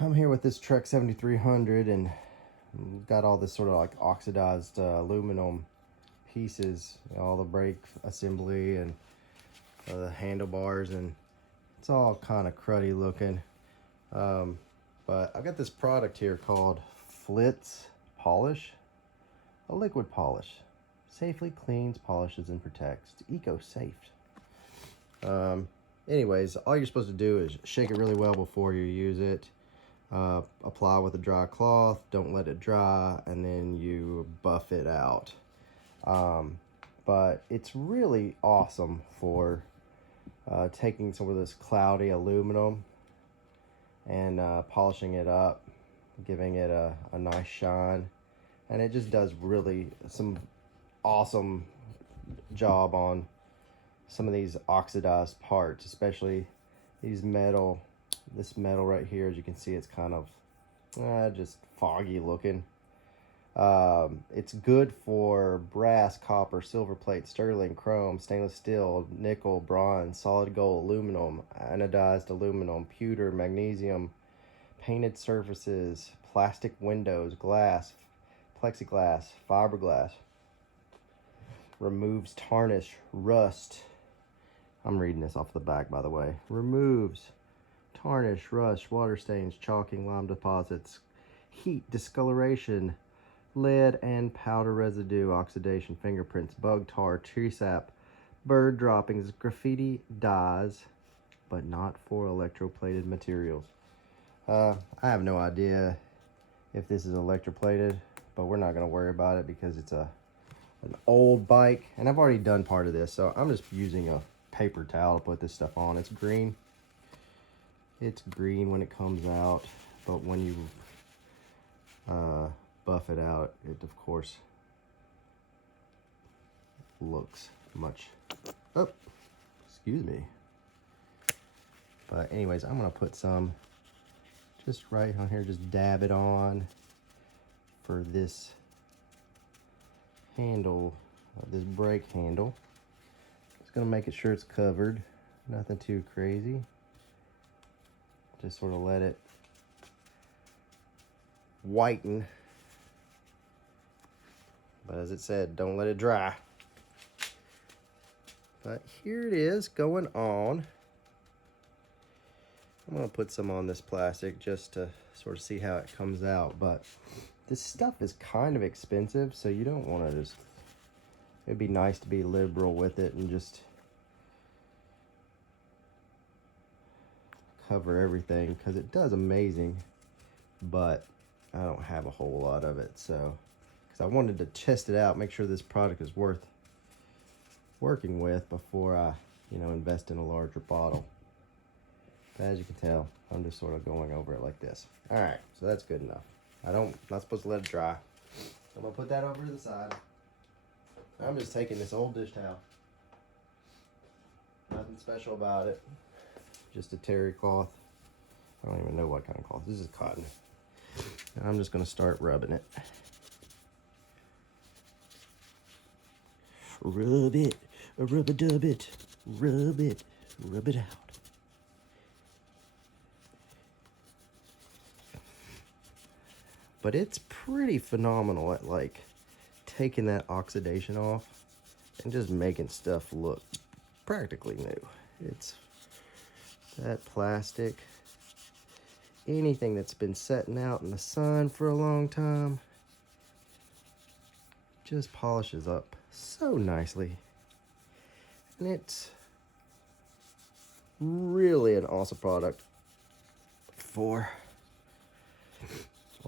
I'm here with this Trek 7300 and got all this sort of like oxidized aluminum pieces, all the brake assembly and the handlebars, and it's all kind of cruddy looking. But I've got this product here called Flitz polish, a liquid polish. Safely cleans, polishes, and protects. It's eco-safe. Anyways, all you're supposed to do is shake it really well before you use it. Apply with a dry cloth, don't let it dry, and then you buff it out. But it's really awesome for taking some of this cloudy aluminum and polishing it up, giving it a nice shine, and it just does really some awesome job on some of these oxidized parts, especially these metal. This metal right here, as you can see, it's kind of just foggy looking. It's good for brass, copper, silver plate, sterling, chrome, stainless steel, nickel, bronze, solid gold, aluminum, anodized aluminum, pewter, magnesium, painted surfaces, plastic windows, glass, plexiglass, fiberglass. Removes tarnish, rust. I'm reading this off the back, by the way. Removes tarnish, rust, water stains, chalking, lime deposits, heat, discoloration, lead and powder residue, oxidation, fingerprints, bug tar, tree sap, bird droppings, graffiti, dyes, but not for electroplated materials. I have no idea if this is electroplated, but we're not going to worry about it because it's an old bike, and I've already done part of this, so I'm just using a paper towel to put this stuff on. It's green. It's green when it comes out, but when you buff it out, it of course looks much, oh, excuse me. But anyways, I'm gonna put some just right on here, just dab it on for this handle, this brake handle. Just gonna make it sure it's covered, nothing too crazy. Just sort of let it whiten. But as it said, don't let it dry. But here it is going on. I'm gonna put some on this plastic just to sort of see how it comes out. But this stuff is kind of expensive, so you don't want to just, it'd be nice to be liberal with it and just cover everything, because it does amazing, but I don't have a whole lot of it. So because I wanted to test it out, make sure this product is worth working with before I invest in a larger bottle. But as you can tell, I'm just sort of going over it like this. All right, so that's good enough. Not supposed to let it dry. I'm gonna put that over to the side. I'm just taking this old dish towel, nothing special about it, just a terry cloth. I don't even know what kind of cloth. This is cotton. And I'm just going to start rubbing it. Rub it, rub-a-dub it, rub it out. But it's pretty phenomenal at like taking that oxidation off and just making stuff look practically new. It's that plastic, anything that's been sitting out in the sun for a long time, just polishes up so nicely. And it's really an awesome product for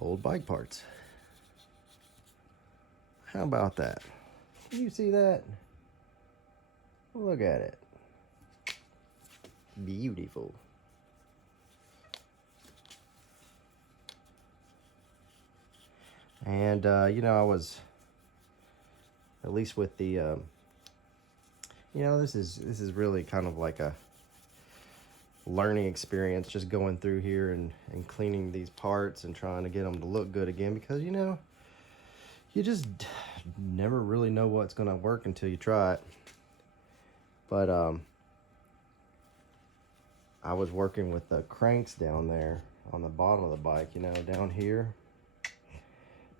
old bike parts. How about that? Can you see that? Look at it. Beautiful. And I was, at least with the this is really kind of like a learning experience, just going through here and cleaning these parts and trying to get them to look good again, because you just never really know what's going to work until you try it. But I was working with the cranks down there on the bottom of the bike, you know, down here.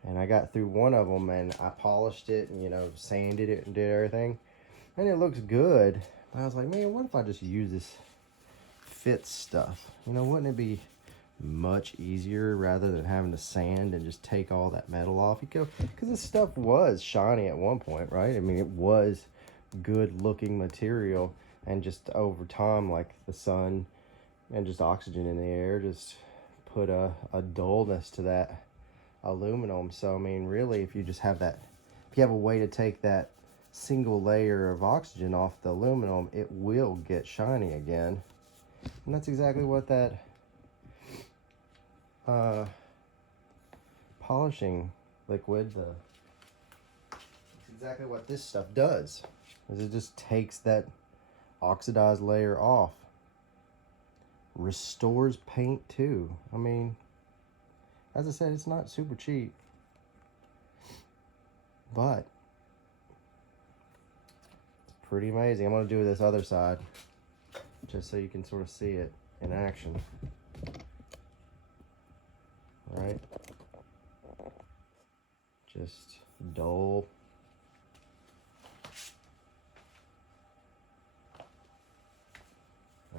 And I got through one of them and I polished it and, you know, sanded it and did everything. And it looks good. But I was like, man, what if I just use this flitz stuff? You know, wouldn't it be much easier rather than having to sand and just take all that metal off? Because this stuff was shiny at one point, right? I mean, it was good looking material, and just over time, like the sun and just oxygen in the air just put a dullness to that aluminum. So I mean, really, if you just have that, if you have a way to take that single layer of oxygen off the aluminum, it will get shiny again. And that's exactly what that polishing liquid, it's exactly what this stuff does, is it just takes that oxidized layer off. Restores paint too. I mean, as I said, it's not super cheap, but it's pretty amazing. I'm going to do this other side just so you can sort of see it in action. Right? Just dull.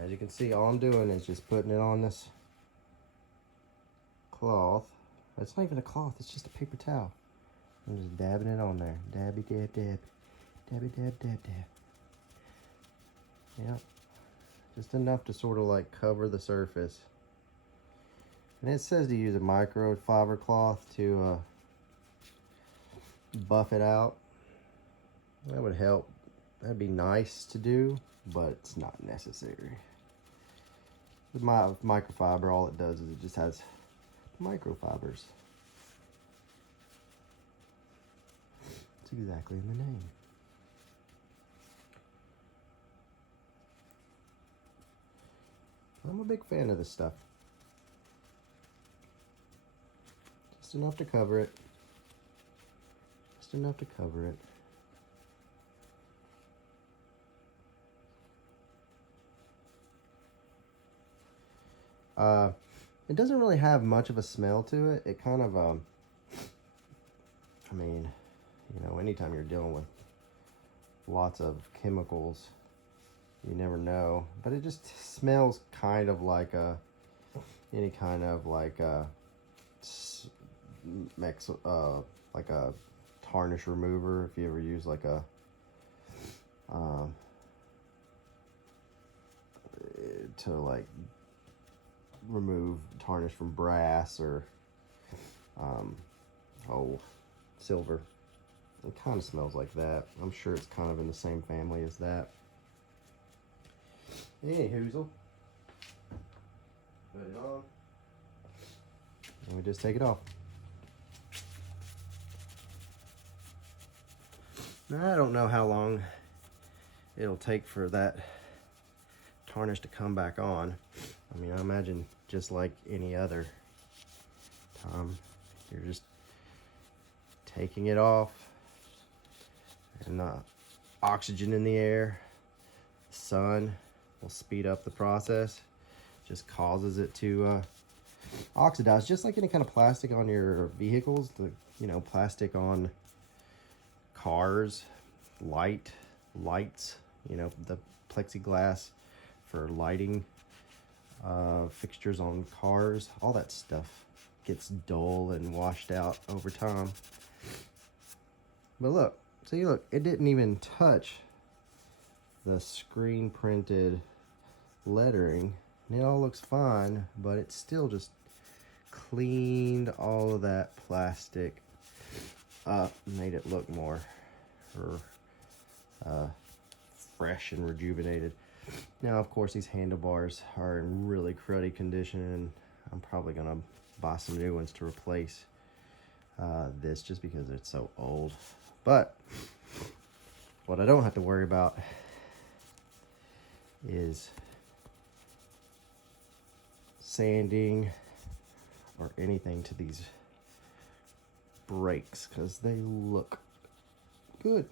As you can see, all I'm doing is just putting it on this cloth. It's not even a cloth, it's just a paper towel. I'm just dabbing it on there. Dabby dab dab. Dabby dab dab dab. Yep. Just enough to sort of like cover the surface. And it says to use a microfiber cloth to buff it out. That would help. That'd be nice to do, but it's not necessary. With microfiber, all it does is it just has microfibers. It's exactly in the name. I'm a big fan of this stuff. Just enough to cover it. Just enough to cover it. It doesn't really have much of a smell to it. It kind of, I mean, you know, anytime you're dealing with lots of chemicals, you never know. But it just smells kind of like any kind of like like a tarnish remover. If you ever use like a to like remove tarnish from brass or silver. It kind of smells like that. I'm sure it's kind of in the same family as that. Hey, Hoozle. Put it on. And we just take it off. Now, I don't know how long it'll take for that tarnish to come back on. I mean, I imagine just like any other time, you're just taking it off, and the oxygen in the air, the sun will speed up the process, just causes it to oxidize, just like any kind of plastic on your vehicles. The, you know, plastic on cars, lights, you know, the plexiglass for lighting fixtures on cars, all that stuff gets dull and washed out over time. But look, see, look, it didn't even touch the screen printed lettering, and it all looks fine, but it still just cleaned all of that plastic up, made it look more fresh and rejuvenated. Now, of course, these handlebars are in really cruddy condition, and I'm probably gonna buy some new ones to replace this, just because it's so old. But what I don't have to worry about is sanding or anything to these brakes, because they look good.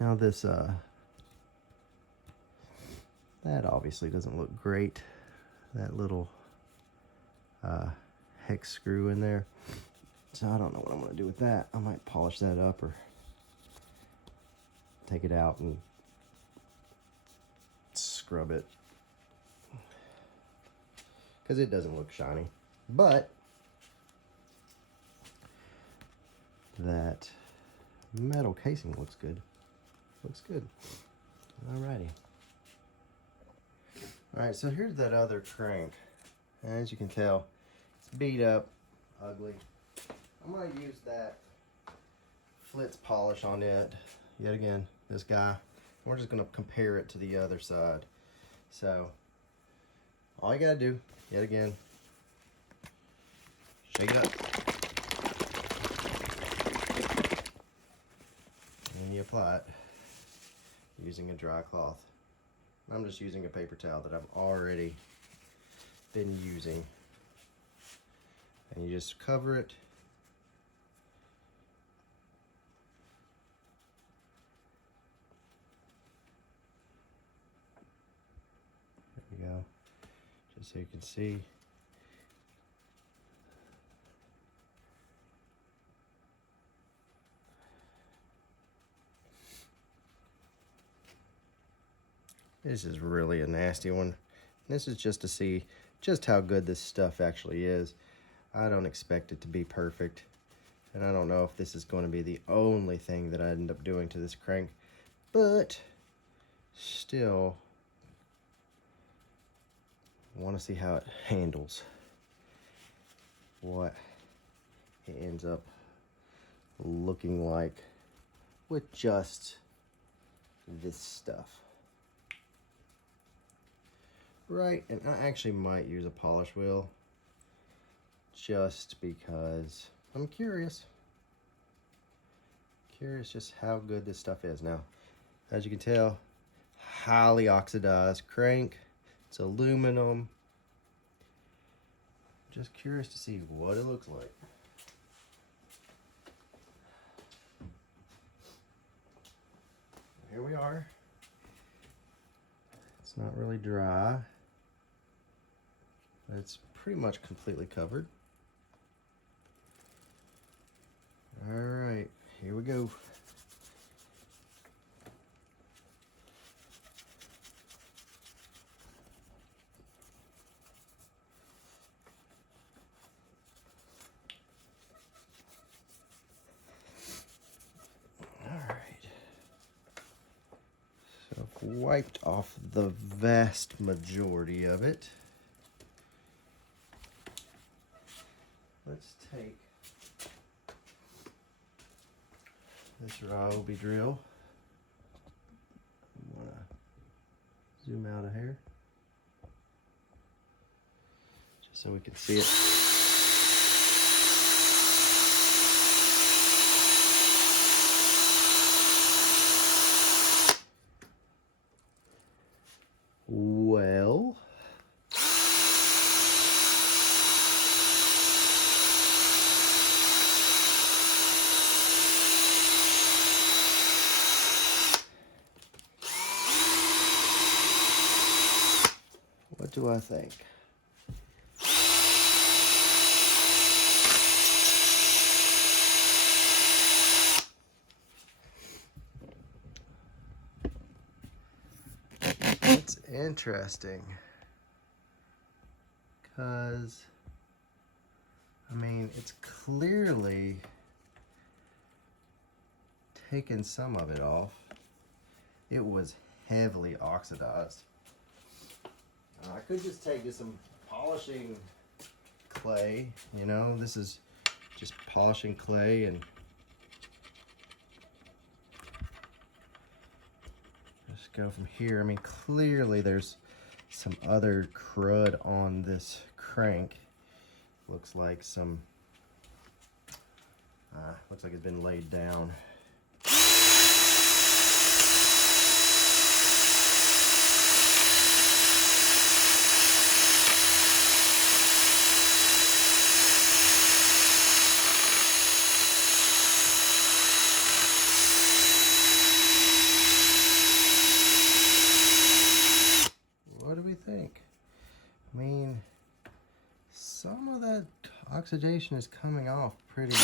Now this that obviously doesn't look great. That little hex screw in there. So I don't know what I'm gonna do with that. I might polish that up or take it out and scrub it, because it doesn't look shiny. But that metal casing looks good. Looks good. Alrighty. Alright, so here's that other crank. As you can tell, it's beat up, ugly. I'm going to use that flitz polish on it. Yet again, this guy. We're just going to compare it to the other side. So, all you got to do, yet again, shake it up. And you apply it using a dry cloth. I'm just using a paper towel that I've already been using. And you just cover it. There we go. Just so you can see. This is really a nasty one. This is just to see just how good this stuff actually is. I don't expect it to be perfect. And I don't know if this is going to be the only thing that I end up doing to this crank. But still, I want to see how it handles. What it ends up looking like with just this stuff. Right, and I actually might use a polish wheel just because I'm curious. Curious just how good this stuff is. Now, as you can tell, highly oxidized crank. It's aluminum. Just curious to see what it looks like. Here we are. It's not really dry. It's pretty much completely covered. All right, here we go. All right. So I've wiped off the vast majority of it. Let's take this Ryobi drill. I want to zoom out of here just so we can see it. Well, what do I think? It's interesting because, I mean, it's clearly taken some of it off. It was heavily oxidized. I could just take some polishing clay, you know, this is just polishing clay, and just go from here. I mean, clearly there's some other crud on this crank. Looks like some, looks like it's been laid down. What do we think? I mean, some of that oxidation is coming off pretty good.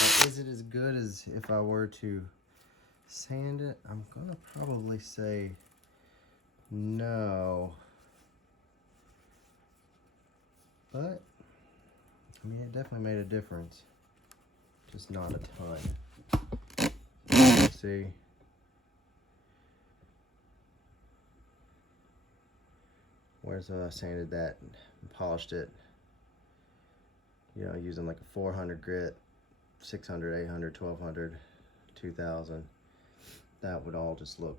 But is it as good as if I were to sand it? I'm gonna probably say no. But, I mean, it definitely made a difference. Just not a ton. See? Whereas I sanded that and polished it, you know, using like a 400 grit, 600, 800, 1200, 2000, that would all just look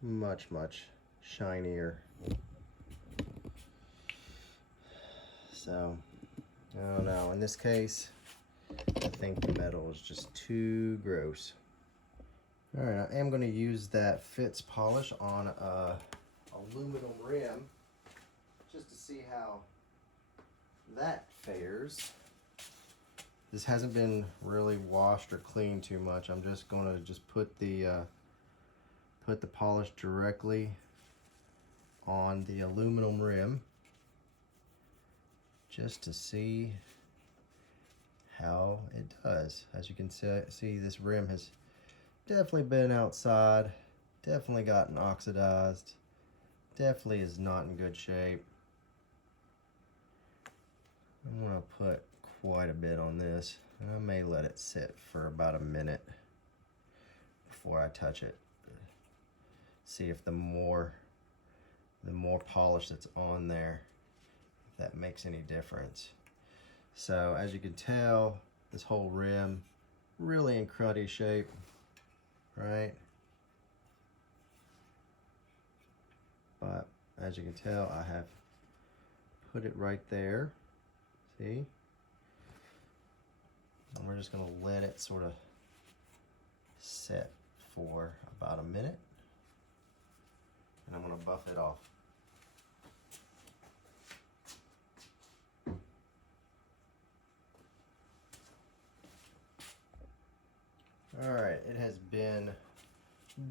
much, much shinier. So, I don't know. In this case, I think the metal is just too gross. All right, I am going to use that flitz polish on a aluminum rim just to see how that fares. This hasn't been really washed or cleaned too much. I'm just going to put the polish directly on the aluminum rim just to see how it does. As you can see, this rim has definitely been outside, definitely gotten oxidized, definitely is not in good shape. I'm going to put quite a bit on this, and I may let it sit for about a minute before I touch it. See if the more polish that's on there, if that makes any difference. So as you can tell, this whole rim really in cruddy shape, right? But as you can tell, I have put it right there. See? And we're just going to let it sort of set for about a minute. And I'm going to buff it off. Alright, it has been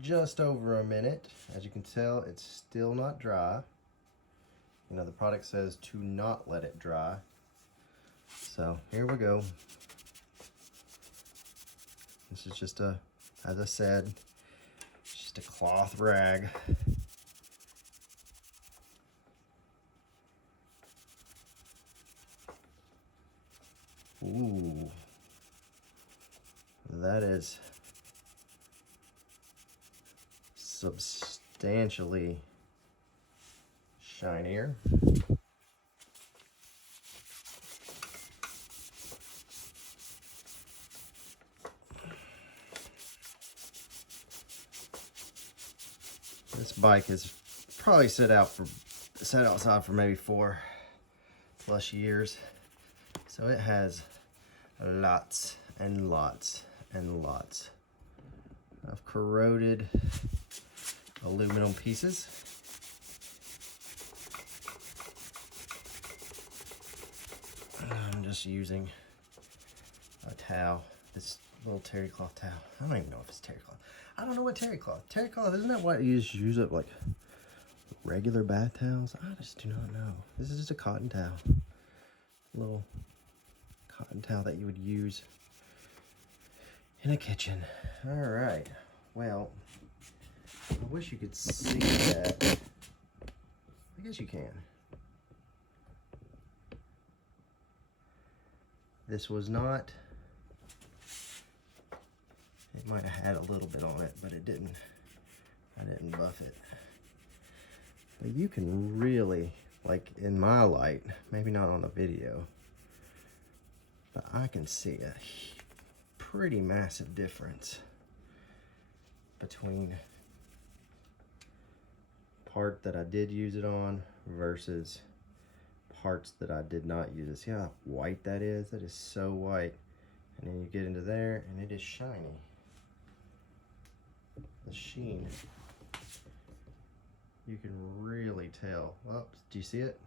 just over a minute. As you can tell, it's still not dry. You know, the product says to not let it dry. So here we go. This is just a, as I said, just a cloth rag. Ooh, that is substantially shinier. This bike has probably sat outside for maybe 4+ years. So it has lots and lots and lots of corroded aluminum pieces. I'm just using a towel, this little terry cloth towel. I don't even know if it's terry cloth. I don't know what terry cloth. Terry cloth, isn't that what you just use up like regular bath towels? I just do not know. This is just a cotton towel. Little cotton towel that you would use in a kitchen. All right. Well, I wish you could see that. I guess you can. This was not, it might have had a little bit on it, but it didn't, I didn't buff it. But you can really, like in my light, maybe not on the video, but I can see a pretty massive difference between part that I did use it on versus parts that I did not use it. See how white that is? That is so white. And then you get into there and it is shiny. The sheen, you can really tell. Oh, do you see it?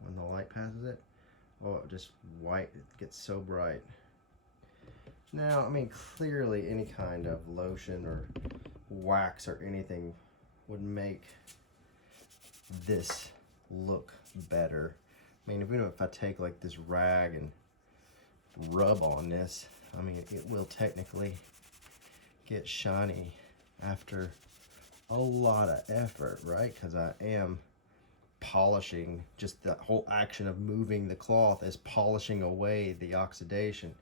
When the light passes it? Oh, just white, it gets so bright. Now, I mean, clearly any kind of lotion or wax or anything would make this look better. I mean, even if I take like this rag and rub on this, I mean, it will technically get shiny after a lot of effort, right? Because I am polishing, just the whole action of moving the cloth is polishing away the oxidation.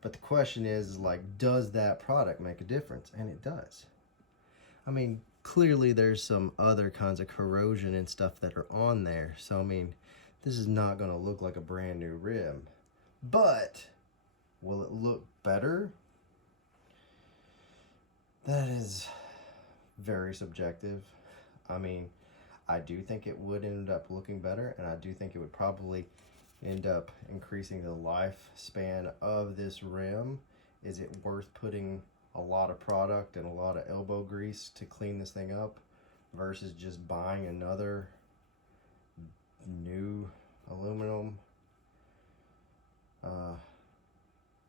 But the question is like, does that product make a difference? And it does. I mean, clearly there's some other kinds of corrosion and stuff that are on there. So, I mean, this is not going to look like a brand new rim. But will it look better? That is very subjective. I mean, I do think it would end up looking better, and I do think it would probably end up increasing the lifespan of this rim. Is it worth putting a lot of product and a lot of elbow grease to clean this thing up versus just buying another new aluminum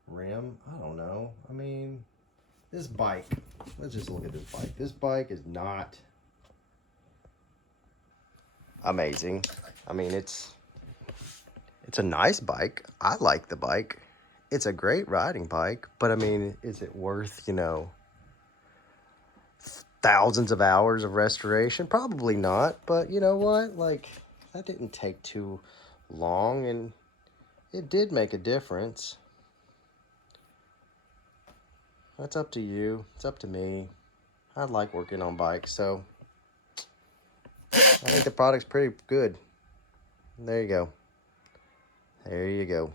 rim? I don't know. I mean, this bike, let's just look at this bike. This bike is not amazing. I mean, it's a nice bike. I like the bike. It's a great riding bike, but I mean, is it worth, you know, thousands of hours of restoration? Probably not, but you know what? Like, that didn't take too long, and it did make a difference. That's up to you. It's up to me. I like working on bikes, so I think the product's pretty good. There you go. There you go.